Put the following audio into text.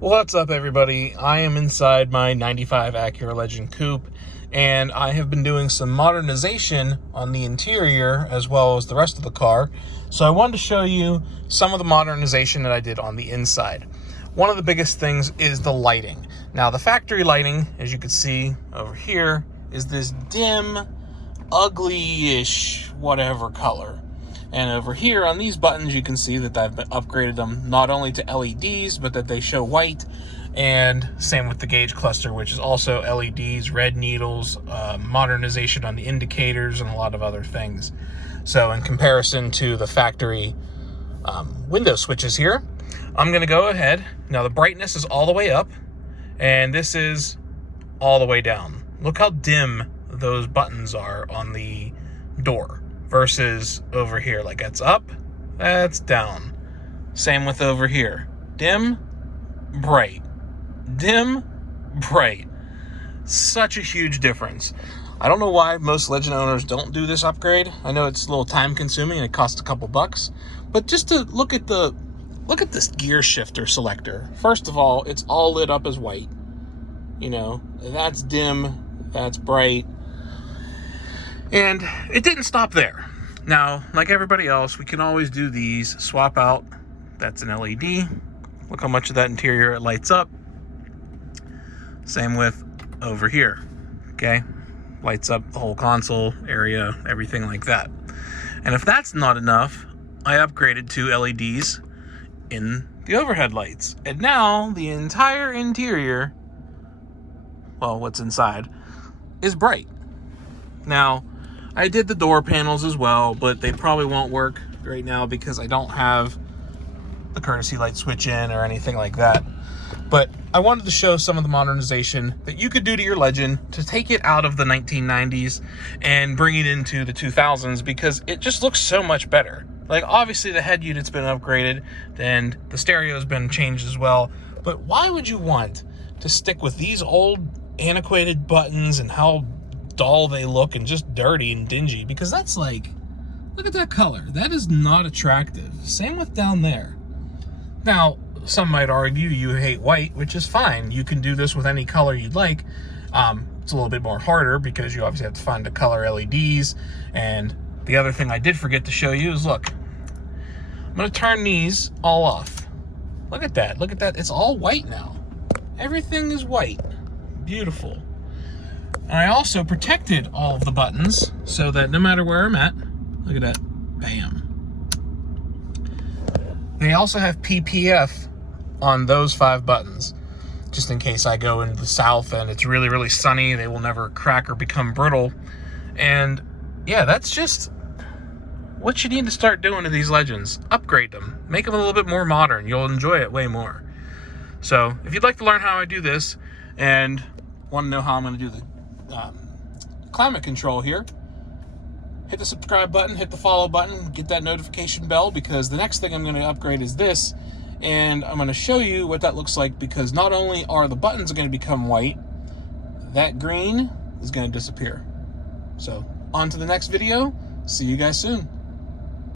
What's up, everybody? I am inside my 95 Acura Legend coupe, and I have been doing some modernization on the interior as well as the rest of the car. So I wanted to show you some of the modernization that I did on the inside. One of the biggest things is the lighting. Now, the factory lighting, as you can see over here, is this dim, ugly-ish, whatever color. And over here on these buttons, you can see that I've upgraded them not only to LEDs, but that they show white. And same with the gauge cluster, which is also LEDs, red needles, modernization on the indicators, and a lot of other things. So in comparison to the factory window switches here, I'm going to go ahead. Now the brightness is all the way up, and this is all the way down. Look how dim those buttons are on the door. Versus over here, like that's up, that's down. Same with over here. Dim, bright. Dim, bright. Such a huge difference. I don't know why most Legend owners don't do this upgrade. I know it's a little time consuming and it costs a couple bucks. But just to look at this gear shifter selector. First of all, it's all lit up as white. You know, that's dim, that's bright. And it didn't stop there. Now, like everybody else, we can always do these. Swap out. That's an LED. Look how much of that interior it lights up. Same with over here. Okay? Lights up the whole console area, everything like that. And if that's not enough, I upgraded to LEDs in the overhead lights. And now the entire interior, well, what's inside, is bright. Now, I did the door panels as well, but they probably won't work right now because I don't have the courtesy light switch in or anything like that. But I wanted to show some of the modernization that you could do to your Legend to take it out of the 1990s and bring it into the 2000s because it just looks so much better. Like, obviously the head unit's been upgraded and the stereo's been changed as well. But why would you want to stick with these old antiquated buttons and how dull they look and just dirty and dingy? Because that's like, look at that color. That is not attractive. Same with down there. Now, some might argue you hate white, which is fine. You can do this with any color you'd like. It's a little bit more harder because you obviously have to find the color LEDs. And the other thing I did forget to show you is, look, I'm going to turn these all off. Look at that. Look at that. It's all white now. Everything is white. Beautiful. And I also protected all of the buttons so that no matter where I'm at, look at that, bam. They also have PPF on those 5 buttons, just in case I go into the south and it's really, really sunny. They will never crack or become brittle. And yeah, that's just what you need to start doing to these Legends. Upgrade them. Make them a little bit more modern. You'll enjoy it way more. So if you'd like to learn how I do this and want to know how I'm going to do the climate control here, hit the subscribe button, hit the follow button, get that notification bell, because the next thing I'm going to upgrade is this, and I'm going to show you what that looks like, because not only are the buttons going to become white, that green is going to disappear. So on to the next video. See you guys soon.